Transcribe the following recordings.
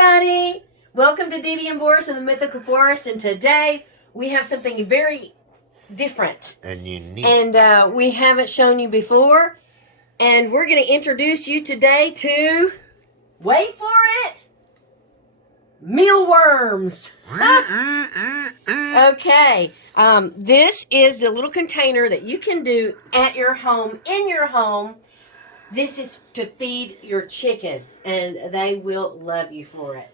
everybody! Welcome to Deviant Forest in the Mythical Forest, and today we have something very different and unique, and we haven't shown you before, and we're going to introduce you today to, wait for it, mealworms. Okay, this is the little container that you can do at your home, in your home. This is to feed your chickens, and they will love you for it.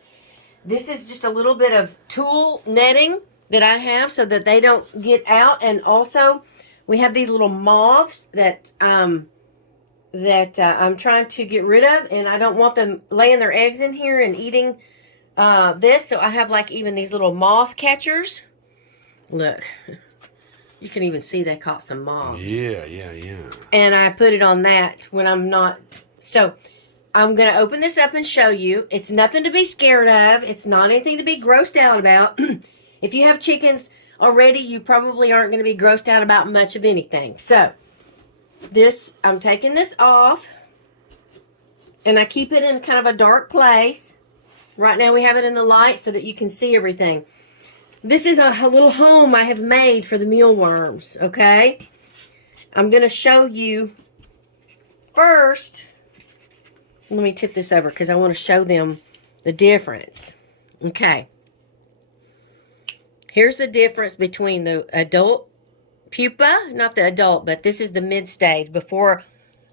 This is just a little bit of tulle netting that I have so that they don't get out. And also, we have these little moths that I'm trying to get rid of, and I don't want them laying their eggs in here and eating this. So I have like even these little moth catchers. Look. You can even see they caught some moths. Yeah. And I put it on that when I'm not. So I'm going to open this up and show you. It's nothing to be scared of. It's not anything to be grossed out about. If you have chickens already, you probably aren't going to be grossed out about much of anything. So I'm taking this off. And I keep it in kind of a dark place. Right now we have it in the light so that you can see everything. This is a little home I have made for the mealworms, okay? I'm going to show you first. Let me tip this over because I want to show them the difference. Okay. Here's the difference between the adult pupa, not the adult, but this is the mid stage before.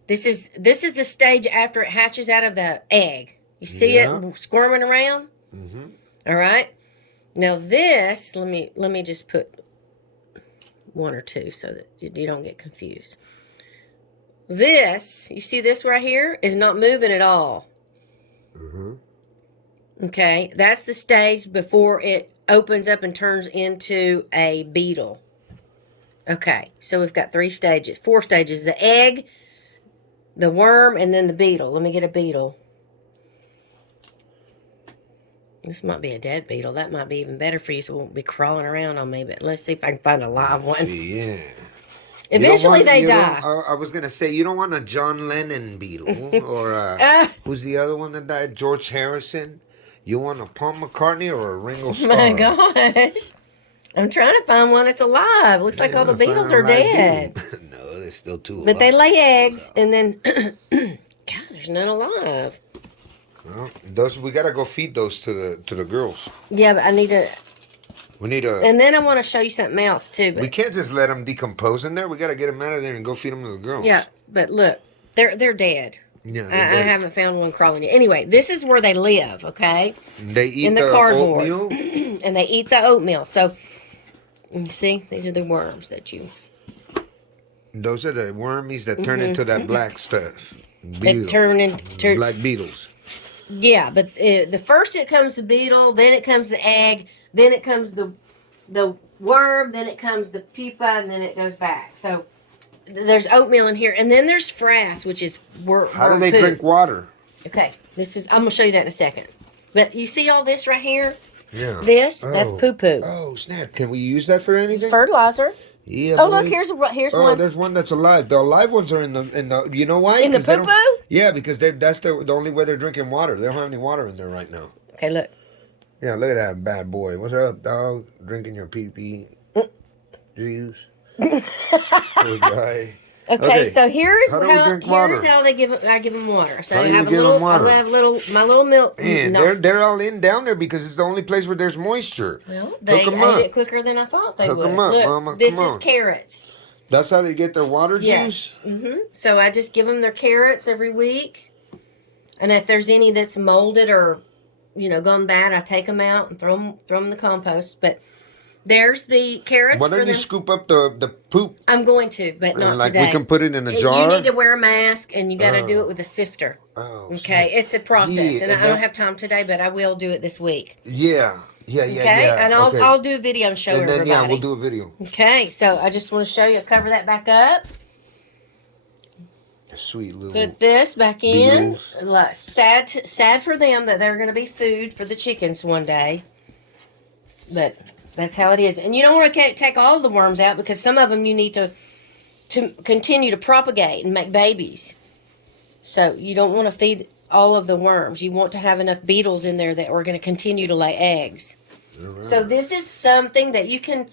This is the stage after it hatches out of the egg. You see it squirming around? Mm-hmm. All right. Now this, let me just put one or two so that you don't get confused. This, you see this right here, is not moving at all. Mm-hmm. Okay, that's the stage before it opens up and turns into a beetle. Okay, so we've got four stages. The egg, the worm, and then the beetle. Let me get a beetle. This might be a dead beetle. That might be even better for you, so it won't be crawling around on me. But let's see if I can find a live one. Yeah. Eventually they die. I was going to say, you don't want a John Lennon beetle or who's the other one that died? George Harrison. You want a Paul McCartney or a Ringo Starr? My gosh. I'm trying to find one that's alive. Looks like all the beetles are dead. No, they're still too alive. But they lay eggs, and then, God, there's none alive. Well, we gotta go feed those to the girls. Yeah, but I need to. We need to. And then I want to show you something else too. But we can't just let them decompose in there. We gotta get them out of there and go feed them to the girls. Yeah, but look, they're dead. Yeah, I haven't found one crawling yet. Anyway, this is where they live. Okay. They eat in the cardboard, oatmeal, and they eat the oatmeal. So you see, these are the worms that you. Those are the wormies that turn into that black stuff. They turn into black beetles. Yeah, but the first it comes the beetle, then it comes the egg, then it comes the worm, then it comes the pupa, and then it goes back. So there's oatmeal in here, and then there's frass, which is worm. How do they drink water? Okay, I'm gonna show you that in a second. But you see all this right here? Yeah. That's poo-poo. Oh snap! Can we use that for anything? Fertilizer. Yeah. Oh, look, here's one. There's one that's alive. The alive ones are in the. You know why? In the poo-poo? Yeah, because that's the only way they're drinking water. They don't have any water in there right now. Okay, look. Yeah, look at that bad boy. What's up, dog? Drinking your pee-pee juice. Poor guy. Okay, so here's how I give them water. So I have my little milk. Man, they're all down there because it's the only place where there's moisture. Well, they ate it quicker than I thought they would. Hook them up, Look, Mama. This is carrots. That's how they get their water juice? Yes. Mm-hmm. So I just give them their carrots every week. And if there's any that's molded or, gone bad, I take them out and throw them in the compost. But there's the carrots. Why don't you scoop up the poop? I'm going to, but not today. We can put it in a jar? You need to wear a mask, and you got to do it with a sifter. Oh, okay? It's a process, and I don't have time today, but I will do it this week. Yeah. Okay, and I'll do a video and show everybody. Yeah, we'll do a video. Okay, so I just want to show you. Cover that back up. Sweet little. Put this back in. Sad for them that they're going to be food for the chickens one day, but that's how it is. And you don't want to take all the worms out because some of them you need to continue to propagate and make babies. So you don't want to feed all of the worms. You want to have enough beetles in there that are going to continue to lay eggs. Right. So this is something that you can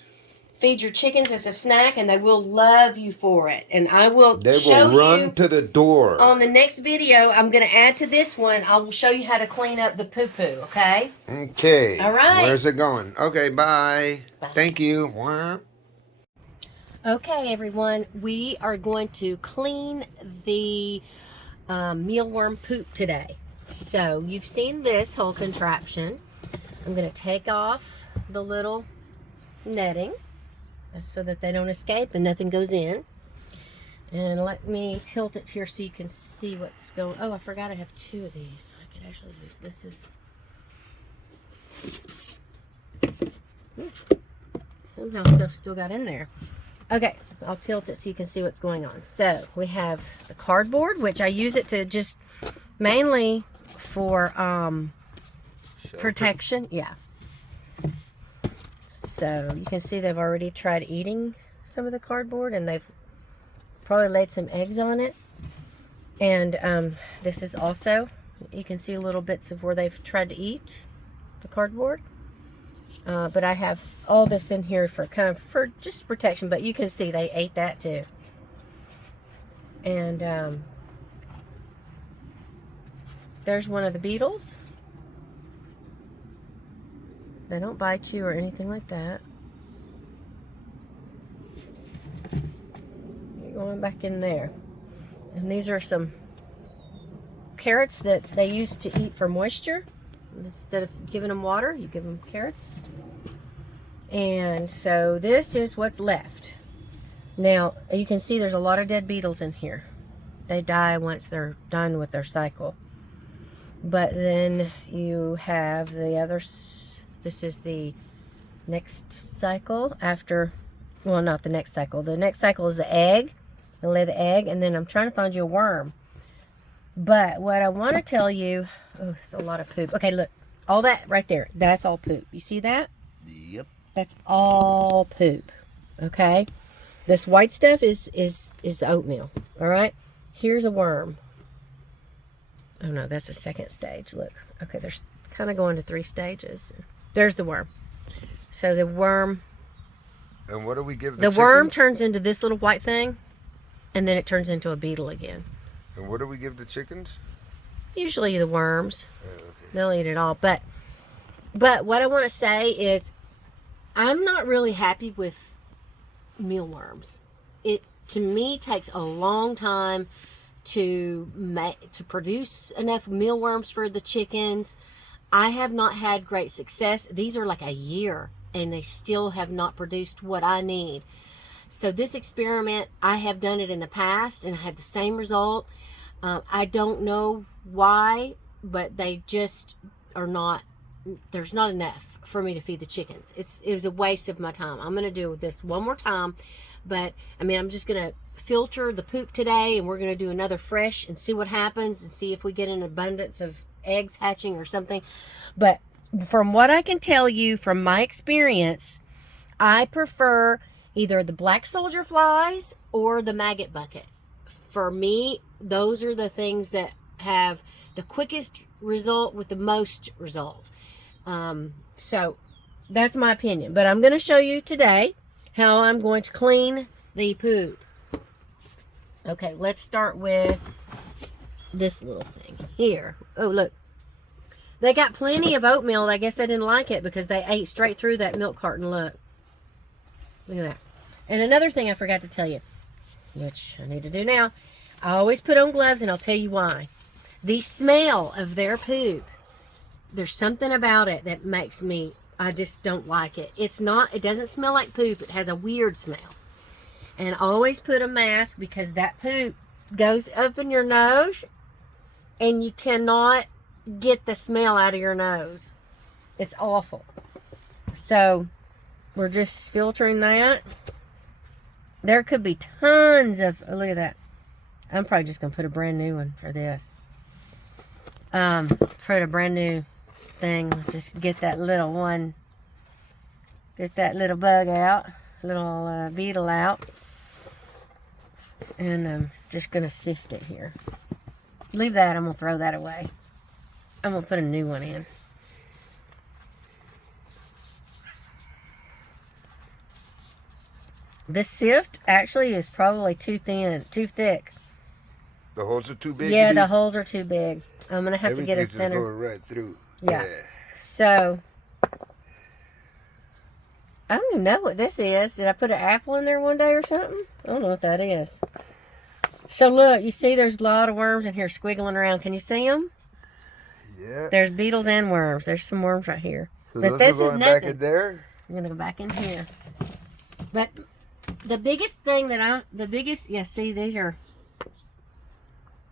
feed your chickens as a snack, and they will love you for it. And I will show run to the door. On the next video, I'm going to add to this one. I will show you how to clean up the poo-poo, okay? Okay. All right. Where's it going? Okay, bye. Thank you. Okay, everyone. We are going to clean the mealworm poop today. So you've seen this whole contraption. I'm going to take off the little netting so that they don't escape and nothing goes in. And let me tilt it here so you can see what's going. Oh, I forgot I have two of these. I could actually use this. Somehow stuff still got in there. Okay, I'll tilt it so you can see what's going on. So we have the cardboard, which I use it to just mainly for protection. Yeah. So you can see they've already tried eating some of the cardboard, and they've probably laid some eggs on it. And this is also, you can see little bits of where they've tried to eat the cardboard. But I have all this in here for just protection, but you can see they ate that too. And there's one of the beetles. They don't bite you or anything like that. You're going back in there. And these are some carrots that they use to eat for moisture. Instead of giving them water, you give them carrots. And so this is what's left. Now, you can see there's a lot of dead beetles in here. They die once they're done with their cycle. But then you have the others. This is the next cycle after, well, not the next cycle. The next cycle is the egg. They'll lay the egg, and then I'm trying to find you a worm. But what I want to tell you, oh, it's a lot of poop. Okay, look, all that right there, that's all poop. You see that? Yep. That's all poop. Okay? This white stuff is the oatmeal. All right? Here's a worm. Oh no, that's the second stage. Look. Okay, there's kind of going to 3 stages. There's the worm. So the worm. And what do we give the chickens? The worm turns into this little white thing, and then it turns into a beetle again. And what do we give the chickens? Usually the worms. Oh, okay. They'll eat it all. But what I want to say is, I'm not really happy with mealworms. It, to me, takes a long time to produce enough mealworms for the chickens. I have not had great success. These are like a year, and they still have not produced what I need. So this experiment, I have done it in the past, and I had the same result. I don't know why, but they just are not, there's not enough for me to feed the chickens. It was a waste of my time. I'm going to do this one more time, but I mean, I'm just going to filter the poop today, and we're going to do another fresh and see what happens and see if we get an abundance of eggs hatching or something. But from what I can tell you from my experience, I prefer either the black soldier flies or the maggot bucket. For me, those are the things that have the quickest result with the most result. So that's my opinion. But I'm going to show you today how I'm going to clean the poop. Okay, let's start with this little thing here. Oh, look. They got plenty of oatmeal. I guess they didn't like it because they ate straight through that milk carton. Look. Look at that. And another thing I forgot to tell you, which I need to do now, I always put on gloves, and I'll tell you why. The smell of their poop, there's something about it that makes me, I just don't like it. It doesn't smell like poop. It has a weird smell. And always put a mask because that poop goes up in your nose, and you cannot get the smell out of your nose. It's awful. So we're just filtering that. There could be tons of, oh, look at that. I'm probably just going to put a brand new one for this. Put a brand new thing. Just get that little one. Get that little bug out. Little beetle out. And I'm just going to sift it here. Leave that. I'm going to throw that away. I'm going to put a new one in. This sift actually is probably too thin, too thick. The holes are too big? Yeah, the holes are too big. I'm going to have to get a Everything's thinner. going right through. Yeah. So, I don't even know what this is. Did I put an apple in there one day or something? I don't know what that is. So look, you see there's a lot of worms in here squiggling around. Can you see them? Yeah. There's beetles and worms. There's some worms right here. So but those this are going is back nothing. in there? I'm going to go back in here. But the biggest thing that yeah, see,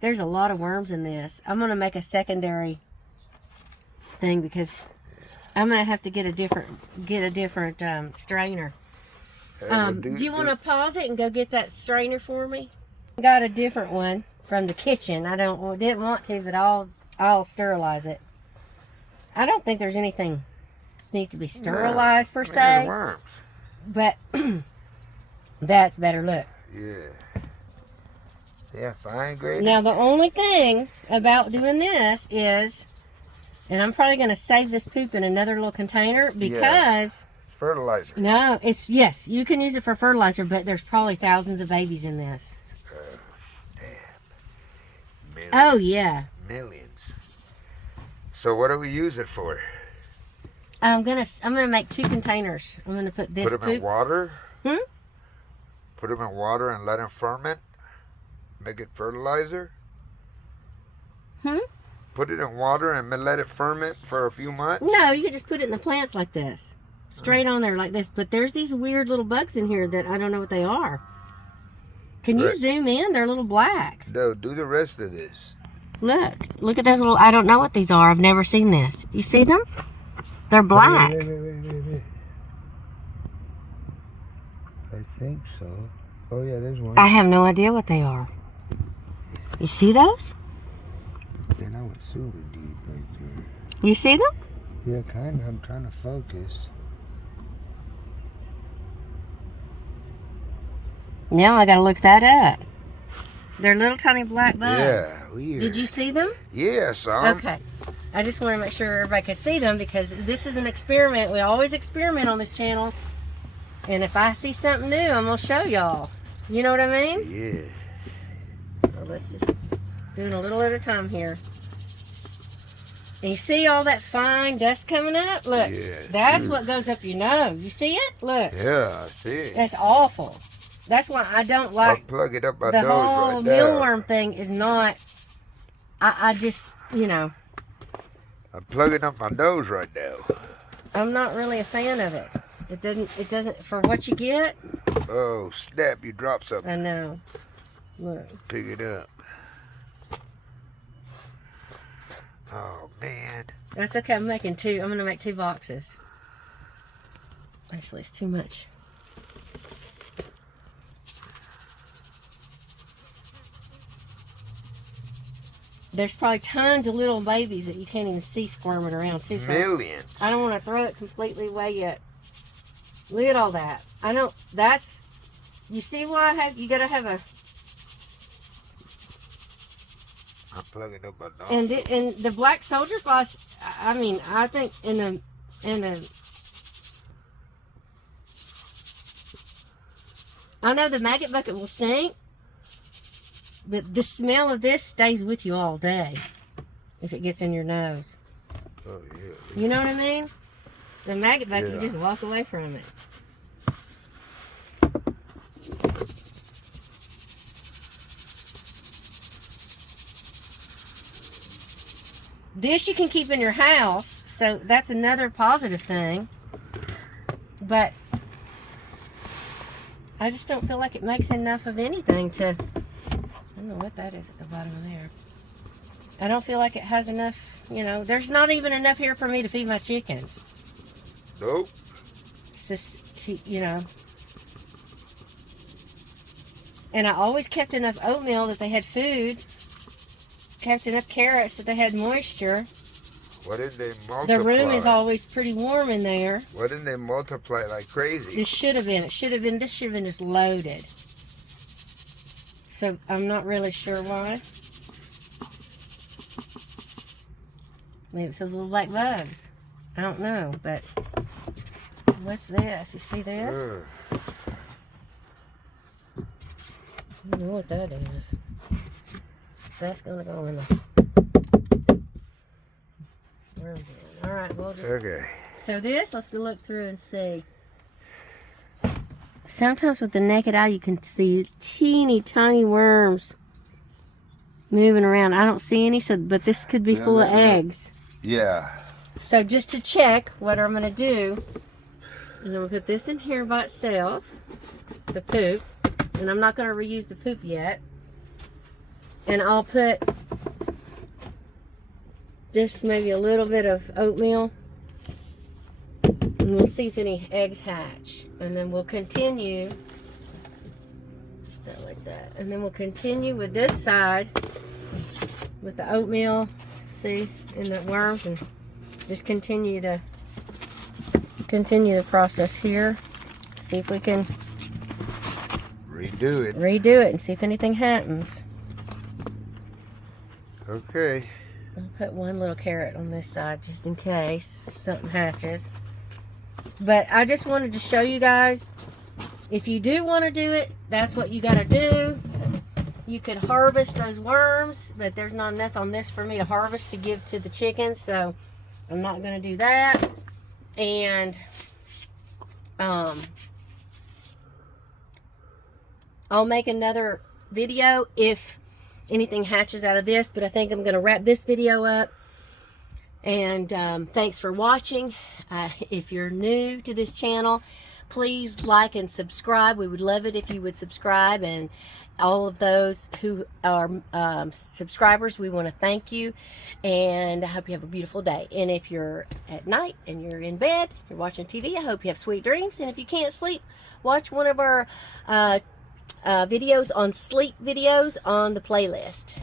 there's a lot of worms in this. I'm going to make a secondary thing because I'm going to have to get a different strainer. Do you want to pause it and go get that strainer for me? Got a different one from the kitchen. I didn't want to, but I'll sterilize it. I don't think there's anything needs to be sterilized per se. Worms. But that's better. Look. Yeah. Yeah, fine, great. Now the only thing about doing this is, and I'm probably going to save this poop in another little container because fertilizer. No, yes, you can use it for fertilizer, but there's probably thousands of babies in this. Damn. Millions. Oh yeah. Millions. So what do we use it for? I'm gonna make 2 containers. I'm gonna put this. Put them in water. Hmm. Put them in water and let them ferment. Make it fertilizer. Hmm. Put it in water and let it ferment for a few months. No, you can just put it in the plants like this, straight on there like this. But there's these weird little bugs in here that I don't know what they are. Can you zoom in? They're a little black. No, do the rest of this. Look at those little. I don't know what these are. I've never seen this. You see them? They're black. Wait. I think so. Oh yeah, there's one. I have no idea what they are. You see those? Then I went super deep right there. You see them? Yeah, kind of. I'm trying to focus. Now I gotta look that up. They're little tiny black bugs. Yeah, weird. Did you see them? Yeah, some. Okay. I just want to make sure everybody could see them because this is an experiment. We always experiment on this channel. And if I see something new, I'm going to show y'all. You know what I mean? Yeah. So let's just do it a little at a time here. And you see all that fine dust coming up? Look, that's what goes up your nose. You see it? Look. Yeah, I see it. That's awful. That's why I don't like I'll plug it up my the nose whole right there. mealworm thing is not, I just, you know. I'm plugging up my nose right now. I'm not really a fan of it. It doesn't, for what you get. Oh, snap, you dropped something. I know. Look. Pick it up. Oh, man. That's okay, I'm making 2. I'm going to make 2 boxes. Actually, it's too much. There's probably tons of little babies that you can't even see squirming around too. So Millions. I don't want to throw it completely away yet. Look at all that. I know that's. You see why you gotta have a. I'm plugging up my nose. And the black soldier flies. I mean, I think in the. I know the maggot bucket will stink. But the smell of this stays with you all day if it gets in your nose. Oh, yeah. You know what I mean? The maggot bucket, you just walk away from it. This you can keep in your house, so that's another positive thing. But I just don't feel like it makes enough of anything to... I don't know what that is at the bottom of there. I don't feel like it has enough, you know. There's not even enough here for me to feed my chickens. Nope. It's just, you know. And I always kept enough oatmeal that they had food. Kept enough carrots that they had moisture. Why didn't they multiply? The room is always pretty warm in there. Why didn't they multiply like crazy? This should have been. This should have been just loaded. So I'm not really sure why. Maybe it's those little black bugs. I don't know, but what's this? You see this? I don't know what that is. That's gonna go in the worm bin. All right, we'll just. Okay. So this, let's go look through and see. Sometimes with the naked eye, you can see teeny tiny worms moving around. I don't see any, but this could be full of eggs. Yeah. So just to check, what I'm going to do is I'm going to put this in here by itself, the poop, and I'm not going to reuse the poop yet. And I'll put just maybe a little bit of oatmeal, and we'll see if any eggs hatch. And then we'll continue, like that. And then we'll continue with this side with the oatmeal, see, and the worms, and just continue the process here. See if we can redo it and see if anything happens. Okay. I'll put one little carrot on this side just in case something hatches. But I just wanted to show you guys, if you do want to do it, that's what you got to do. You could harvest those worms, but there's not enough on this for me to harvest to give to the chickens, so I'm not going to do that. And I'll make another video if anything hatches out of this, but I think I'm going to wrap this video up. And thanks for watching. If you're new to this channel, please like and subscribe. We would love it if you would subscribe, and all of those who are subscribers, we want to thank you, and I hope you have a beautiful day. And if you're at night and you're in bed, you're watching TV, I hope you have sweet dreams. And if you can't sleep, watch one of our videos on sleep videos on the playlist.